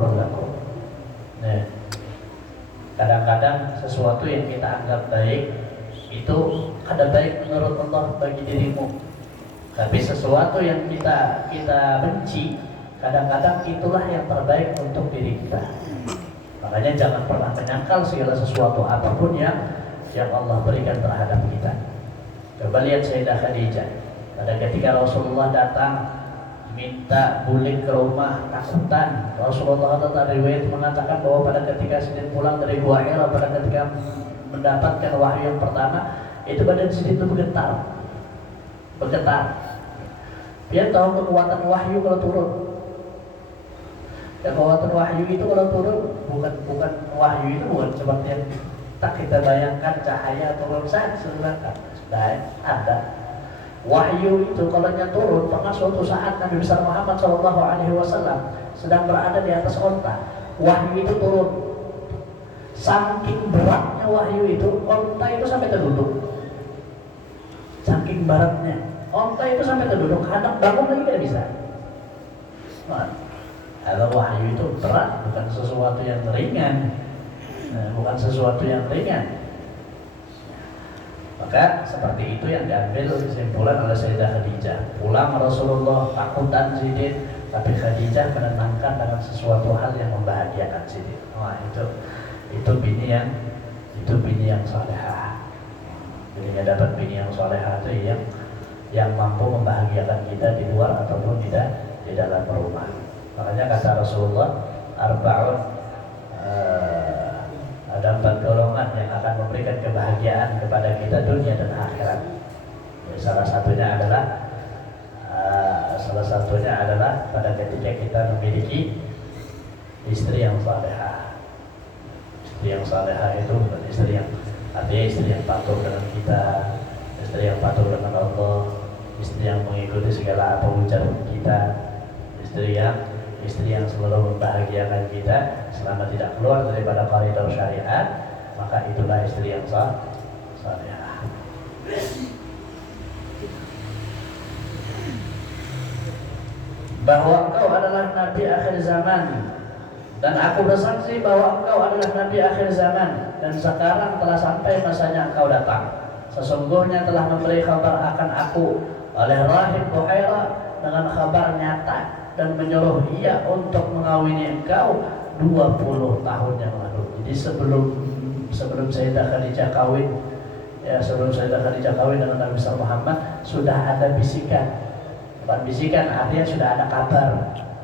berlaku. Nah, kadang-kadang sesuatu yang kita anggap baik itu ada baik menurut Allah bagi dirimu, tapi sesuatu yang kita benci kadang-kadang itulah yang terbaik untuk diri kita. Makanya jangan pernah menyangkal segala sesuatu apapun yang Allah berikan terhadap kita. Coba lihat Sayyidah Khadijah, pada ketika Rasulullah datang minta bulik ke rumah takutan, Rasulullah dalam riwayat mengatakan bahwa pada ketika Sidin pulang dari Gua Hira, pada ketika mendapatkan wahyu yang pertama, itu badan Sidin itu bergetar. Dia tahu kekuatan wahyu kalau turun. Kekuatan wahyu itu kalau turun bukan wahyu itu bukan seperti yang tak kita bayangkan cahaya turun saja sebenarnya. Sudah ada. Wahyu itu kalau turun, pernah suatu saat Nabi besar Muhammad SAW sedang berada di atas onta. Wahyu itu turun. Saking beratnya wahyu itu, onta itu sampai terduduk. Saking beratnya, onta itu sampai terduduk. Kadang bangun lagi tidak bisa. Kalau wahyu itu berat, bukan sesuatu yang ringan. Bukan sesuatu yang ringan. Maka seperti itu yang diambil kesimpulan oleh Sayyidah Khadijah. Pulang Rasulullah takutan Sidin, tapi Khadijah menenangkan dengan sesuatu hal yang membahagiakan Sidin. Wah, itu bini yang salehah. Jadinya dapat bini yang salehah itu yang mampu membahagiakan kita di luar ataupun di dalam rumah. Makanya kata Rasulullah, ada 4 golongan yang akan memberikan kebahagiaan kepada kita dunia dan akhirat. Salah satunya adalah pada ketika kita memiliki istri yang salehah. Istri yang salehah itu bukan artinya istri yang patuh dengan kita, istri yang patuh dengan Allah, istri yang mengikuti segala apa ucapan kita, istri yang selalu membahagiakan kita selama tidak keluar daripada koridor syariat, maka itulah istri yang salehah. Bahwa engkau adalah Nabi akhir zaman, dan aku bersaksi bahwa engkau adalah Nabi akhir zaman, dan sekarang telah sampai masanya engkau datang. Sesungguhnya telah memberi kabar akan aku oleh Rahib Buhairah dengan kabar nyata, dan menyuruh ia untuk mengawini engkau 20 tahun yang lalu. Jadi sebelum Sayyidah Khadijah kawin dengan Nabi besar Muhammad, sudah ada bisikan. Bukan bisikan, artinya sudah ada kabar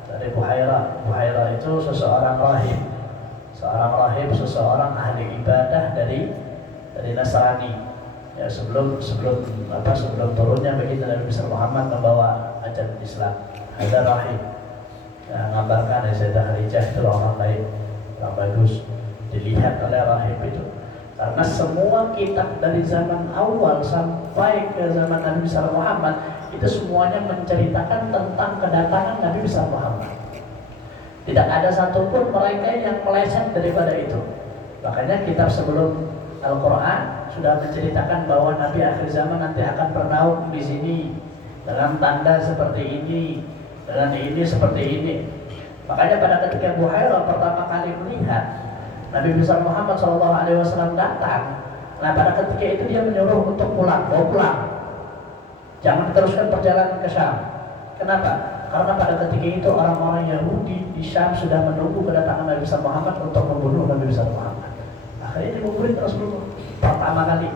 dari Buhairah. Buhairah itu seseorang rahib, seseorang ahli ibadah dari Nasrani. Ya, sebelum turunnya begitu Nabi besar Muhammad membawa ajaran Islam, ada rahib yang mengabarkan Sayyidah Khadijah itu orang baik, orang bagus, dilihat oleh rahib itu. Karena semua kitab dari zaman awal sampai ke zaman Nabi besar Muhammad itu semuanya menceritakan tentang kedatangan Nabi besar Muhammad. Tidak ada satupun mereka yang meleset daripada itu. Makanya kitab sebelum Al-Quran sudah menceritakan bahwa Nabi akhir zaman nanti akan bernaung di sini dengan tanda seperti ini, dengan ini seperti ini. Makanya pada ketika Buhairah pertama kali melihat Nabi besar Muhammad SAW datang, nah pada ketika itu dia menyuruh untuk pulang, jangan teruskan perjalanan ke Syam. Kenapa? Karena pada ketika itu orang-orang Yahudi di Syam sudah menunggu kedatangan Nabi besar Muhammad untuk membunuh Nabi besar Muhammad. Akhirnya dibunuh Rasulullah pertama kali.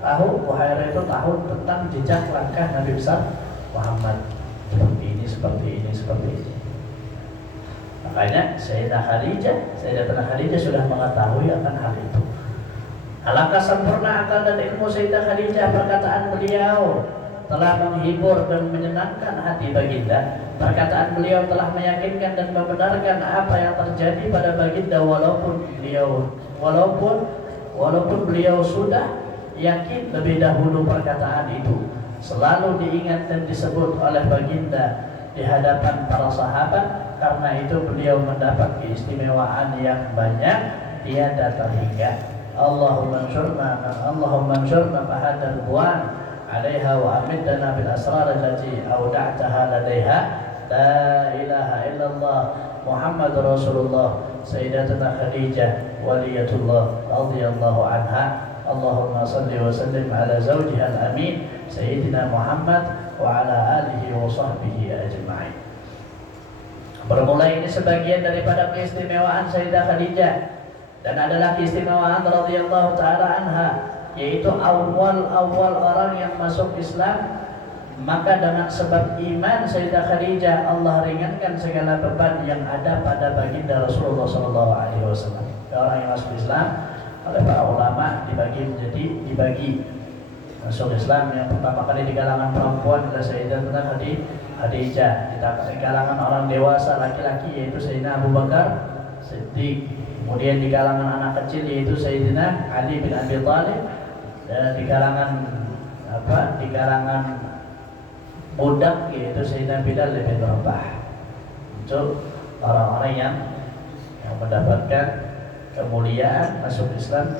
Tahu Buhairah itu tahu tentang jejak langkah Nabi besar Muhammad, seperti ini. Makanya Sayyidah Khadijah sudah mengetahui akan hal itu. Alangkah sempurna akal dan ilmu Sayyidah Khadijah, perkataan beliau telah menghibur dan menyenangkan hati baginda. Perkataan beliau telah meyakinkan dan membenarkan apa yang terjadi pada baginda, walaupun beliau sudah yakin lebih dahulu. Perkataan itu selalu diingat dan disebut oleh baginda di hadapan para sahabat. Karena itu beliau mendapat keistimewaan yang banyak tiada terhingga. Allahumma ansurna fahadar buan alaiha wa amidna bil asrar allati awda'taha ladaiha la ilaha illallah Muhammadur Rasulullah Sayyidatuna Khadijah waliyatullah radhiyallahu anha. Allahumma salli wa sallim ala zawjiha al-amin Sayyidina Muhammad wa ala alihi wa sahbihi ajma'in. Bermula ini sebagian daripada keistimewaan Sayyidah Khadijah, dan adalah keistimewaan radhiyallahu ta'ala anha, yaitu awal orang yang masuk Islam. Maka dengan sebab iman Sayyidah Khadijah, Allah ringankan segala beban yang ada pada baginda Rasulullah SAW. Orang yang masuk Islam oleh para ulama dibagi masuk Islam. Yang pertama kali di kalangan perempuan adalah Sayyidatuna Khadijah. Di kalangan orang dewasa laki-laki yaitu Sayyidina Abu Bakar Siddiq. Kemudian di kalangan anak kecil yaitu Sayyidina Ali bin Abi Thalib. Dan di kalangan budak yaitu Sayyidina Bilal bin Rabah. Itu orang-orang yang mendapatkan kemuliaan masuk Islam,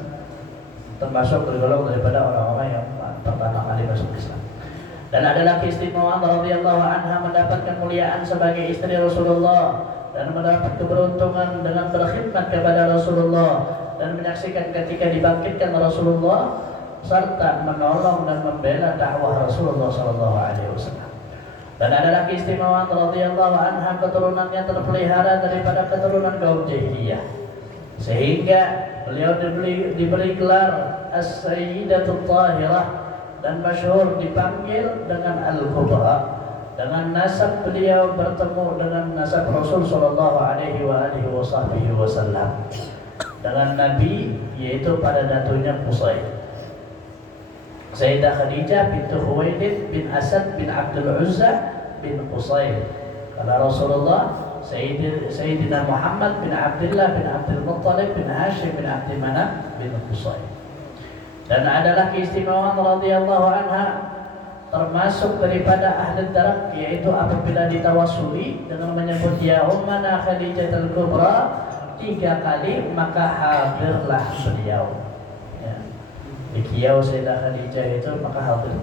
termasuk tergolong daripada orang-orang yang pertama kali masuk Islam. Dan adalah keistimewaan radhiyallahu anha mendapatkan kemuliaan sebagai istri Rasulullah dan mendapat keberuntungan dengan berkhidmat kepada Rasulullah dan menyaksikan ketika dibangkitkan Rasulullah serta menolong dan membela dakwah Rasulullah SAW. Dan adalah keistimewaan radhiyallahu anha keturunannya terpelihara daripada keturunan kaum jahiliyah, sehingga beliau diberi gelar As-Sayyidatul Tahirah dan masyhur dipanggil dengan Al-Kubra, dengan nasab beliau bertemu dengan nasab Rasul sallallahu alaihi wasallam dengan Nabi, yaitu pada datunya Qusay. Sayyidah Khadijah bintu Khuwailid bin Asad bin Abdul Uzza bin Qusay. Kalau Rasulullah Sayyidina Muhammad bin Abdullah bin Abdul Muttalib bin Hashim bin Abdul Manaf bin Qusay. Dan adalah keistimewaan radhiyallahu anha termasuk daripada ahli darak, yaitu apabila ditawasuli dengan menyebut ya ummana Khadijatul Kubra 3 kali, maka hadirlah beliau. Ya. Di kiau Sayyidah Khadijah itu maka hadir.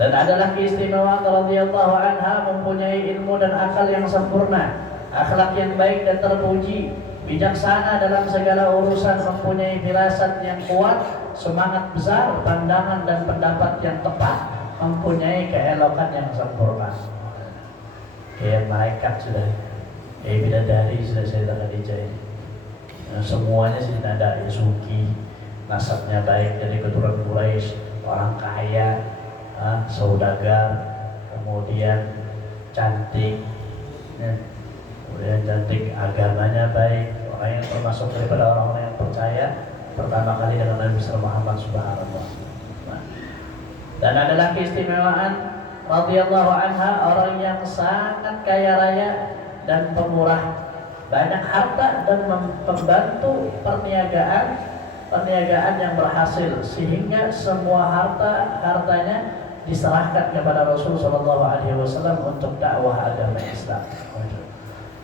Dan adalah keistimewaan radhiyallahu anha mempunyai ilmu dan akal yang sempurna, akhlak yang baik dan terpuji, bijaksana dalam segala urusan, mempunyai firasat yang kuat, semangat besar, pandangan dan pendapat yang tepat, mempunyai keelokan yang sempurna. Kayak malaikat sudah, kayak bidadari sudah Sayyidah Khadijah ini. Semuanya sih ada ya, suki, nasabnya baik dari keturunan Quraisy, orang kaya, saudagar, kemudian cantik, kemudian cantik, agamanya baik, orang yang termasuk daripada orang-orang yang percaya pertama kali dengan Nabi Muhammad Subhanallah. Dan adalah keistimewaan radhiyallahu anha orang yang sangat kaya raya dan pemurah, banyak harta dan membantu perniagaan yang berhasil, sehingga semua hartanya diserahkan kepada Rasul Shallallahu Alaihi Wasallam untuk dakwah agama Islam.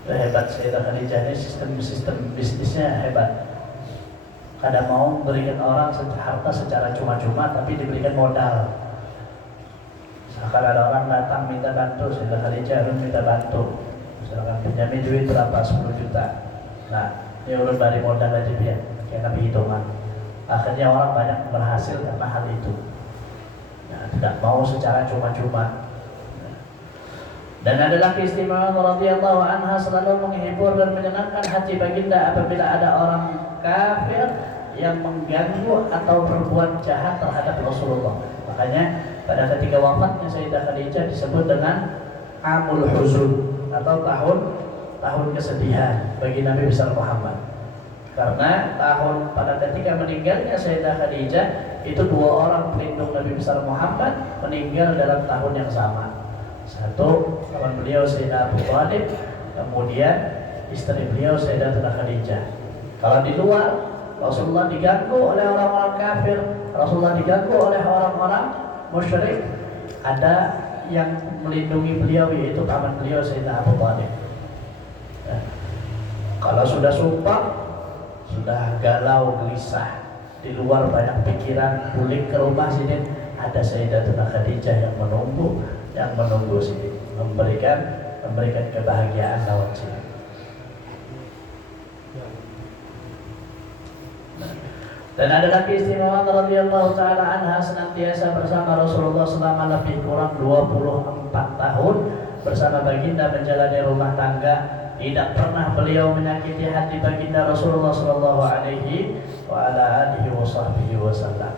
Itu hebat Sayyidah Khadijah ini, sistem bisnisnya hebat. Kadang mau memberikan orang harta secara cuma-cuma, tapi diberikan modal. Misalkan ada orang datang minta bantu, Sayyidah Khadijah minta bantu. Misalkan pinjamin duit berapa, 10 juta. Nah, ini urut balik modal aja dia, kayak nabi hitungan. Akhirnya orang banyak berhasil karena hal itu. Nah, tidak mau secara cuma-cuma. Dan adalah keistimewaan radhiyallahu anha selalu menghibur dan menyenangkan hati baginda apabila ada orang kafir yang mengganggu atau berbuat jahat terhadap Rasulullah. Makanya pada ketika wafatnya Sayyidah Khadijah disebut dengan Amul Huzun, atau tahun kesedihan bagi Nabi besar Muhammad, karena pada ketika meninggalnya Sayyidah Khadijah itu 2 orang pelindung Nabi besar Muhammad meninggal dalam tahun yang sama. Satu kawan beliau Sayyidina Abu Thalib, kemudian istri beliau Sayyidatuna Khadijah. Kalau di luar Rasulullah diganggu oleh orang-orang kafir, Rasulullah diganggu oleh orang-orang musyrik, ada yang melindungi beliau yaitu paman beliau Sayyidina Abu Thalib. Ya. Kalau sudah sumpah, sudah galau gelisah, di luar banyak pikiran, pulang ke rumah sini ada Sayyidatuna Khadijah yang menunggu sini, memberikan memberikan kebahagiaan lawan sini. Dan ada lagi istimewa radhiyallahu taala anha senantiasa bersama Rasulullah selama lebih kurang 24 tahun bersama baginda menjalani rumah tangga. Tidak pernah beliau menyakiti hati baginda Rasulullah sallallahu alaihi wa ala alihi wasallam.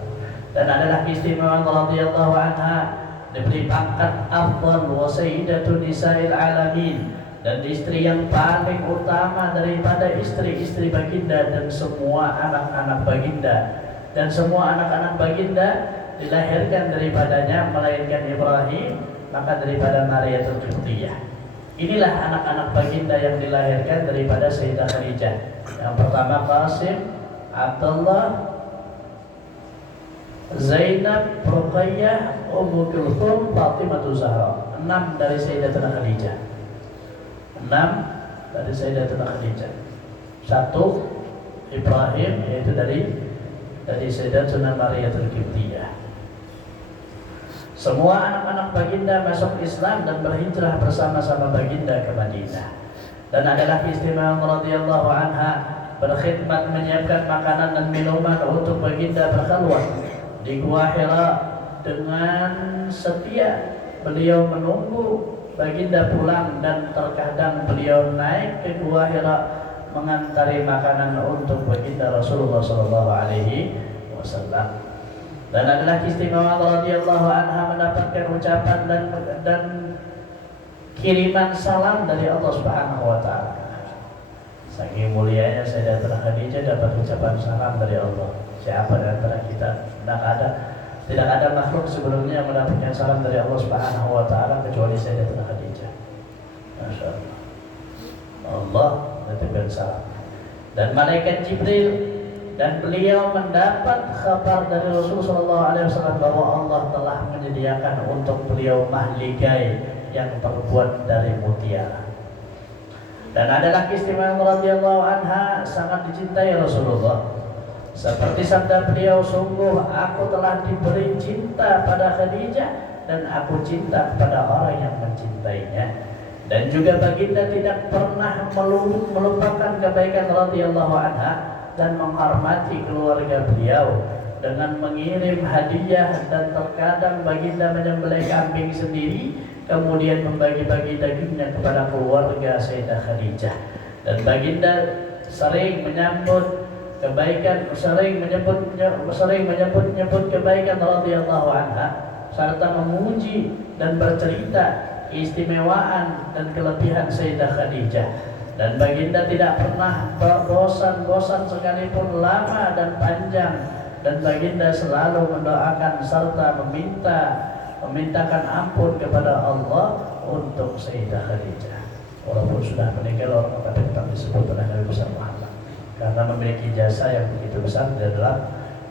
Dan ada lagi istimewa radhiyallahu anha diberi pangkat afdal wa sayyidatu nisa'il alamin, dan istri yang paling utama daripada istri-istri baginda dan semua anak-anak baginda. Dan semua anak-anak baginda dilahirkan daripadanya melainkan Ibrahim, maka daripada Mariyatul Qibtiyah. Inilah anak-anak baginda yang dilahirkan daripada Sayyidah Khadijah. Yang pertama Qasim, Abdullah, Zainab, Ruqayyah, Ummu Kulthum, Fatimah Zahra. 6 dari Sayyidatuna Khadijah. 6 dari Sayyidatuna Khadijah. 1 Ibrahim, yaitu dari Sayyidatuna Mariyatul Qibtiyah. Semua anak-anak baginda masuk Islam dan berhijrah bersama-sama baginda ke Madinah. Dan adalah istimewa radhiyallahu anha berkhidmat menyiapkan makanan dan minuman untuk baginda berkhalwat di Gua Hira. Dengan setia beliau menunggu baginda pulang, dan terkadang beliau naik ke Gua Hira mengantari makanan untuk baginda Rasulullah sallallahu alaihi wasallam. Dan adalah istimewa radhiyallahu anha mendapatkan ucapan dan kiriman salam dari Allah Subhanahu wa taala. Saking mulianya Sayyidatuna Khadijah dapat ucapan salam dari Allah. Siapa di antara kita? Tidak ada makhluk sebelumnya yang mendapatkan salam dari Allah Subhanahu wa taala kecuali Sayyidatuna Khadijah. Masya Allah. Allah menitipkan salam. Dan malaikat Jibril, dan beliau mendapat kabar dari Rasulullah SAW bahwa Allah telah menyediakan untuk beliau mahligai yang terbuat dari mutiara. Dan adalah istimewa radhiyallahu anha sangat dicintai Rasulullah. Seperti sabda beliau, sungguh aku telah diberi cinta pada Khadijah dan aku cinta kepada orang yang mencintainya. Dan juga baginda tidak pernah melupakan kebaikan radhiyallahu anha dan menghormati keluarga beliau dengan mengirim hadiah, dan terkadang baginda menyembelih kambing sendiri kemudian membagi-bagi dagingnya kepada keluarga Sayyidah Khadijah. Dan baginda sering menyambut kebaikan, sering menyebut kebaikan radhiyallahu anha, serta memuji dan bercerita keistimewaan dan kelebihan Sayyidah Khadijah. Dan baginda tidak pernah bosan-bosan sekalipun lama dan panjang, dan baginda selalu mendoakan serta memintakan ampun kepada Allah untuk Sayyidah Khadijah. Walaupun sudah meninggal orang, tapi tetap disebut oleh Nabi besar Muhammad karena memiliki jasa yang begitu besar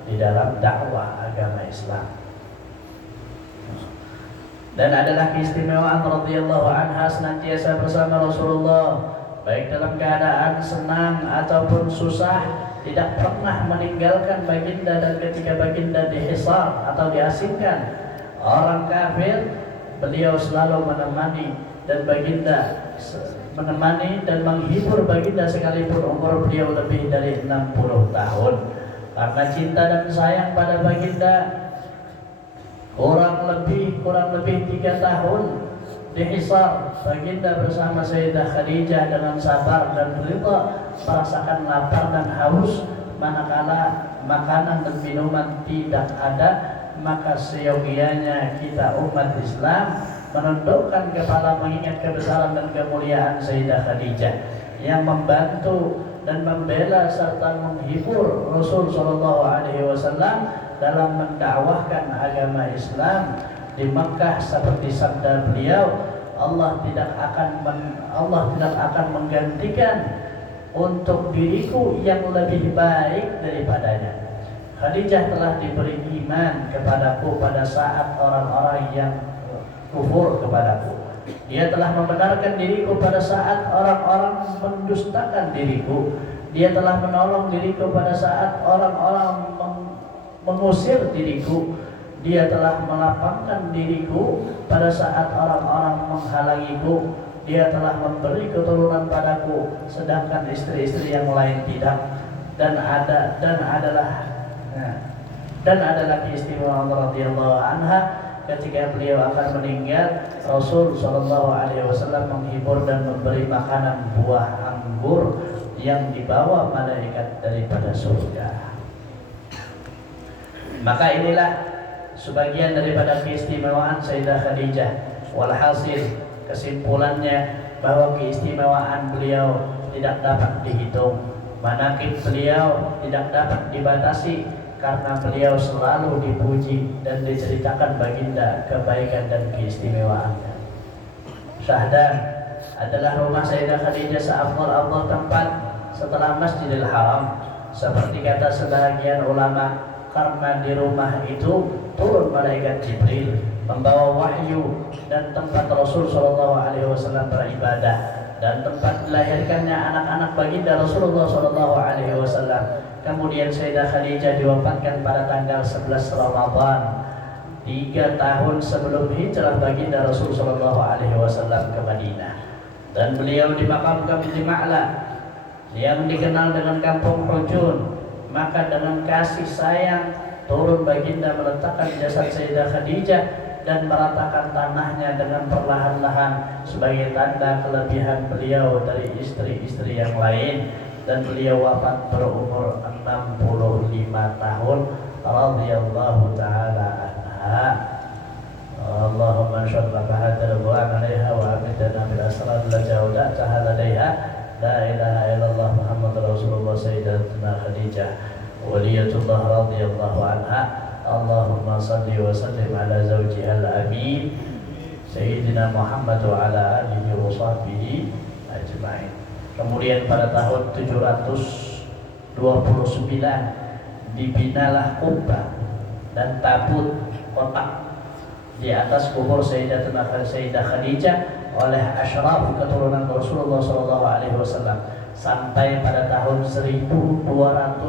di dalam dakwah agama Islam. Dan adalah keistimewaan radhiyallahu anha senantiasa bersama Rasulullah, baik dalam keadaan senang ataupun susah, tidak pernah meninggalkan baginda. Dan ketika baginda dihisar atau diasingkan orang kafir, beliau selalu menemani dan menghibur baginda sekalipun umur beliau lebih dari 60 tahun. Karena cinta dan sayang pada baginda, kurang lebih 3 tahun dihisar, baginda bersama Sayyidah Khadijah dengan sabar dan rida merasakan lapar dan haus. Manakala makanan dan minuman tidak ada, maka seyogianya kita umat Islam menundukkan kepala mengingat kebesaran dan kemuliaan Sayyidah Khadijah yang membantu dan membela serta menghibur Rasul sallallahu alaihi wasallam dalam mendakwahkan agama Islam di Makkah. Seperti sabda beliau, Allah tidak akan menggantikan untuk diriku yang lebih baik daripadanya. Khadijah telah diberi iman kepadaku pada saat orang-orang yang kufur kepadaku. Dia telah membenarkan diriku pada saat orang-orang mendustakan diriku. Dia telah menolong diriku pada saat orang-orang mengusir diriku. Dia telah melapangkan diriku pada saat orang-orang menghalangiku. Dia telah memberi keturunan padaku, sedangkan istri-istri yang lain tidak. Dan adalah istimewa radhiyallahu anha ketika beliau akan meninggal, Rasul sallallahu alaihi wasallam menghibur dan memberi makanan buah anggur yang dibawa malaikat daripada surga. Maka inilah sebagian daripada keistimewaan Sayyidah Khadijah. Walhasil, kesimpulannya bahwa keistimewaan beliau tidak dapat dihitung, manaqib beliau tidak dapat dibatasi, karena beliau selalu dipuji dan diceritakan baginda kebaikan dan keistimewaannya. Syahdan adalah rumah Sayyidah Khadijah seafdal-afdal tempat setelah Masjidil Haram, seperti kata sebagian ulama, karena di rumah itu turun malaikat Jibril membawa wahyu, dan tempat Rasul sallallahu alaihi wasallam beribadah, dan tempat dilahirkannya anak-anak baginda Rasulullah sallallahu alaihi wasallam. Kemudian Sayyidah Khadijah diwafatkan pada tanggal 11 Ramadan, 3 tahun sebelum hijrah baginda Rasul sallallahu alaihi wasallam ke Madinah, dan beliau dimakamkan di Ma'la yang dikenal dengan Kampung Hujun. Maka dengan kasih sayang turun baginda meletakkan jasad Sayyidah Khadijah dan meratakan tanahnya dengan perlahan-lahan sebagai tanda kelebihan beliau dari istri-istri yang lain, dan beliau wafat berumur 65 tahun radhiyallahu taala anha. Allahumma sholli ala alaiha wa abidana bil asrar la jauda tahaladaiha. La ilaha illallah Muhammadur Rasulullah Sayyidatuna Khadijah waliyatullah radhiyallahu anha. Allahumma salli wa sallim ala zawjiha al-amin Sayyidina Muhammad wa ala alihi wa sahbihi ajma'in. Kemudian pada tahun 729 dibinalah kubah dan tabut kotak di atas kubur Sayyidatuna Khadijah oleh asyraf keturunan Rasulullah sallallahu alaihi wasallam sampai pada tahun 1278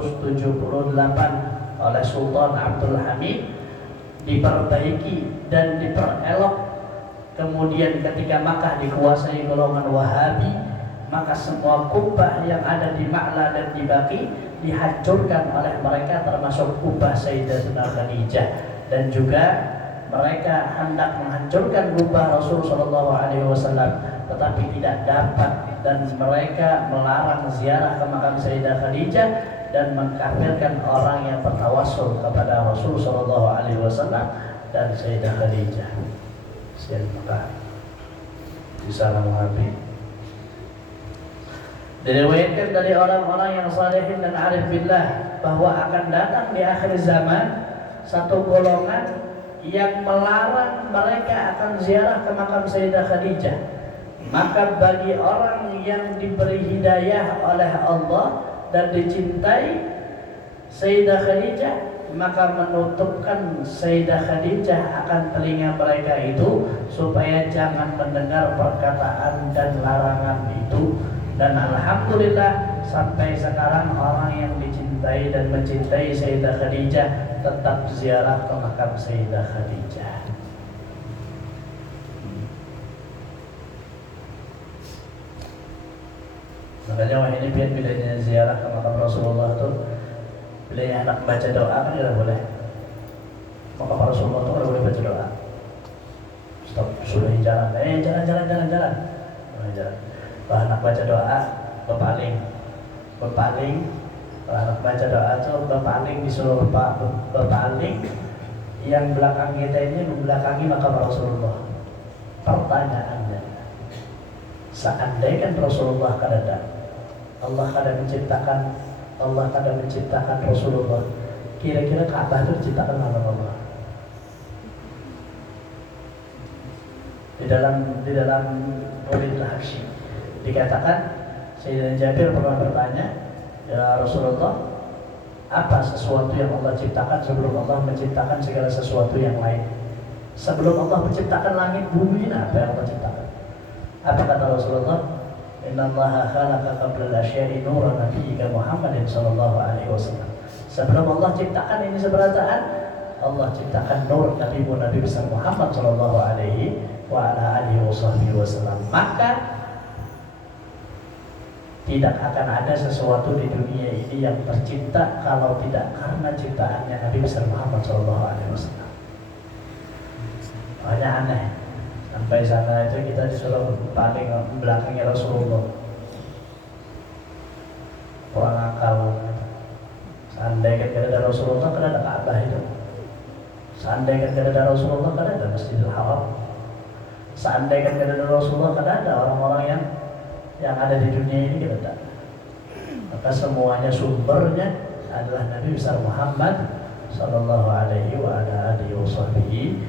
oleh Sultan Abdul Hamid diperbaiki dan diperelok. Kemudian ketika Makkah dikuasai golongan Wahabi, maka semua kubah yang ada di Ma'la dan di Baqi dihancurkan oleh mereka, termasuk kubah Sayyidatuna Khadijah, dan juga mereka hendak menghancurkan kubah Rasul sallallahu alaihi wasallam, tetapi tidak dapat, dan mereka melarang ziarah ke makam Sayyidah Khadijah dan mengkafirkan orang yang bertawassul kepada Rasul sallallahu alaihi wasallam dan Sayyidah Khadijah. Sekian maka Salam Habib. Diriwayatkan dari orang-orang yang salihin dan arif billah bahwa akan datang di akhir zaman satu golongan yang melarang mereka akan ziarah ke makam Sayyidah Khadijah. Maka bagi orang yang diberi hidayah oleh Allah dan dicintai Sayyidah Khadijah, maka menutupkan Sayyidah Khadijah akan telinga mereka itu supaya jangan mendengar perkataan dan larangan itu. Dan alhamdulillah sampai sekarang orang yang dicintai dan mencintai Sayyidah Khadijah tetap ziarah ke makam Sayyidah Khadijah. Makanya wah ini bilanya ziarah ke makam Rasulullah tuh, bilanya anak baca doa kan tidak boleh. Makam Rasulullah tuh tidak boleh baca doa. Stop, sudah jalan, jalan. Kalau anak baca doa berpaling. Kalau anak baca doa itu berpaling, disuruh berpaling. Yang belakang kita ini membelakangi makam Rasulullah. Pertanyaannya, seandainya Rasulullah kada Allah kada menciptakan Rasulullah, kira-kira Ka'bah itu diciptakan oleh Allah? Di dalam Ulil Hasyim dikatakan, Sayyidina Jabir pernah bertanya, ya Rasulullah, apa sesuatu yang Allah ciptakan sebelum Allah menciptakan segala sesuatu yang lain? Sebelum Allah menciptakan langit bumi, apa yang Allah ciptakan? Apa kata Rasulullah? Inna Allaha khalaqa qabla al-asya'i nuran nabiyyika Muhammadin sallallahu alaihi wasallam. Sebelum Allah ciptakan ini seberataan, Allah ciptakan nur Nabi besar Muhammad sallallahu alaihi wa ala alihi wasallam, maka tidak akan ada sesuatu di dunia ini yang tercipta kalau tidak karena ciptaannya Nabi besar Muhammad sallallahu alaihi wasallam. Hanya aneh. Sampai sana itu kita disuruh paling belakangnya Rasulullah. Kurang akal. Seandainya kan ada Rasulullah, kan ada Ka'bah itu. Seandainya kan ada Rasulullah, kan ada Masjidil Haram. Seandainya kan ada Rasulullah, kan ada orang-orang yang ada di dunia ini, kita tak. Maka semuanya sumbernya adalah Nabi besar Muhammad sallallahu alaihi wa ala alihi wasallam.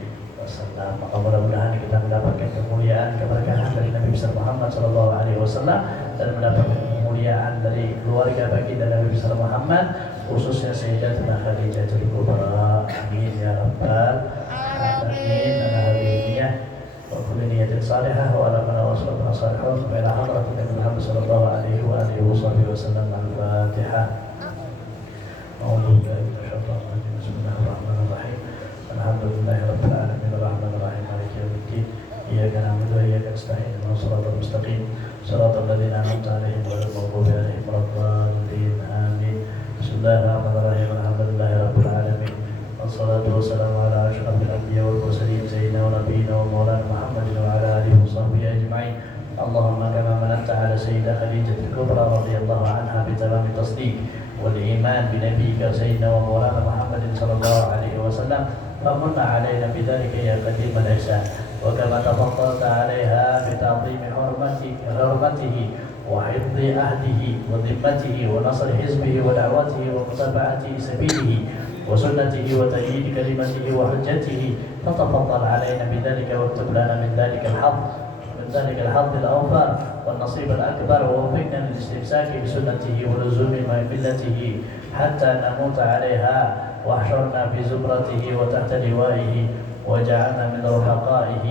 Maka mudah-mudahan kita mendapatkan kemuliaan, keberkahan dari Nabi besar Muhammad sallallahu alaihi wasallam dan mendapatkan kemuliaan dari keluarga baginda Nabi besar Muhammad, khususnya Sayyidatuna Khadijatul Kubra. Amin ya rabbal alamin. Ala hadhihi wa kulli niyatin salihah wa ala man wasalna salihun wa ila hadratin Nabi Muhammad sallallahu alaihi wa alihi wasallam. Al-Fatihah. A'udzu billahi minasyaitonir rajim. Bismillahirrahmanirrahim. Alhamdulillahi rabbil alamin arrahmanir rahim maliki yaumiddin. Iyyaka na'budu wa iyyaka nasta'in. Ihdinas siratal mustaqim. Shiratal ladzina an'amta 'alaihim ghairil maghdubi 'alaihim waladdallin. Amin. Bismillahirrahmanirrahim. Alhamdulillahi rabbil alamin. Wassalatu wassalamu ala asyrafil anbiya'i wal mursalin sayyidina wa nabiyyina wa maulana Muhammadin wa ala alihi wa sahbihi ajma'in. Allahumma kama mananta ala sayyidah Khadijatul Kubra radhiyallahu anha bi tamami tasdiq wal iman bi nabiyyika sayyidina wa maulana Muhammadin sallallahu alaihi wasallam. فمن علينا بذلك يا قديم الإحسان وكما تفضلت عليها بتعظيم حرمته وحفظ عهده وذمته ونصر حزبه ودعوته ومتابعة سبيله وسنته وتأييد كلمته وحجته، فتفضل علينا بذلك واكتب لنا من ذلك الحظ الأوفر والنصيب الأكبر، ووفقنا للاستمساك بسنته ولزوم ملته حتى نموت عليها، واحشرنا في زمرته وتحت لوائه، وجعلنا من رفقائه،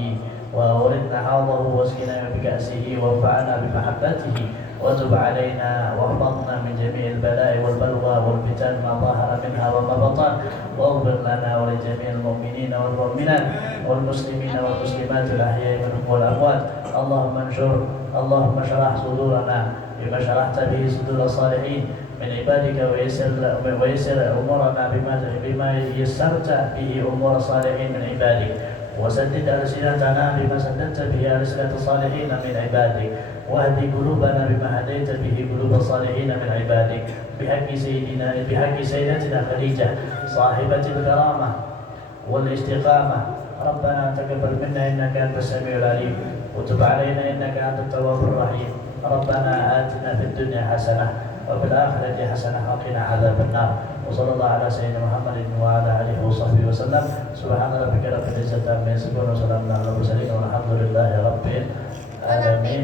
ووردنا حوضه واسقنا بكأسه، وانفعنا بمحبته، وتب علينا واحفظنا من جميع البلاء والبلوى والفتن ما ظهر منها وما بطن، واغفر لنا ولجميع المؤمنين والمؤمنات والمسلمين والمسلمات الأحياء منهم والأموات. اللهم اشرح صدورنا بما شرحت به صدور الصالحين من عبادك، ويسر أمورنا بما يسرت به أمور الصالحين من عبادك، وسدد ألسنتنا بما سددت به ألسنة الصالحين من عبادك، واهد قلوبنا بما هديت به قلوب الصالحين من عبادك، بحق سيدتنا خديجة صاحبة الكرامة والاستقامة. ربنا تقبل منا إنك أنت السميع العليم، وتب علينا إنك أنت التواب الرحيم. ربنا آتنا في الدنيا حسنة وفي الآخرة حسنة وقنا عذاب النار. وصلى الله على سيدنا محمد وعلى آله وصحبه وسلم. سبحان ربك رب العزة عما يصفون وسلام على المرسلين والحمد لله رب العالمين.